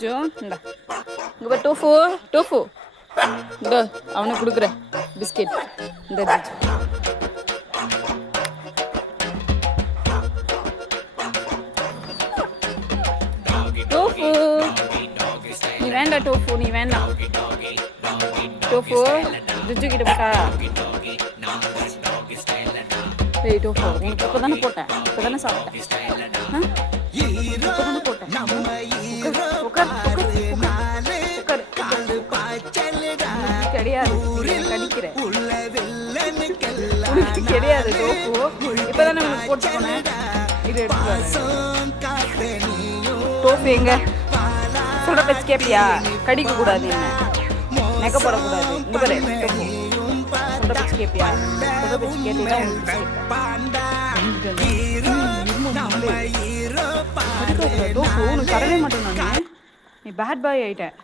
Joe இந்தா இங்கே பாரு டோஃபு டோஃபு இந்த அவனுக்கு கொடுக்குறேன் பிஸ்கெட் இந்த ஜிஜு டோஃபு நீ வேண்டாம் டோஃபு நீ வேண்டாம் டோஃபு ஜிஜு கிட்ட போட்டா ஏய் டோஃபு உனக்கு இப்போ தானே போட்டேன் இப்போ தானே சாப்பிட்டேன் இப்போ தானே போட்டேன் உட்கார் கிடையாது கடிக்கிறேன் உனக்கு கிடையாது டோஃபு இப்போ தானே உனக்கு போட்டு போனேன் இது எடுத்து டோஃபு எங்க சொல்கிற பேச்சு கேட்பியா கடிக்க கூடாது என்ன நெக்க போடக்கூடாது இங்கே பாரு டோஃபு சொல்கிற பேச்சு கேட்பியா சொல்கிற பேச்சு கேட்டீங்கன்னா டோஃபு உனக்கு தரவே மாட்டேன் நான் நீ பேட் பாய் ஆகிட்டேன்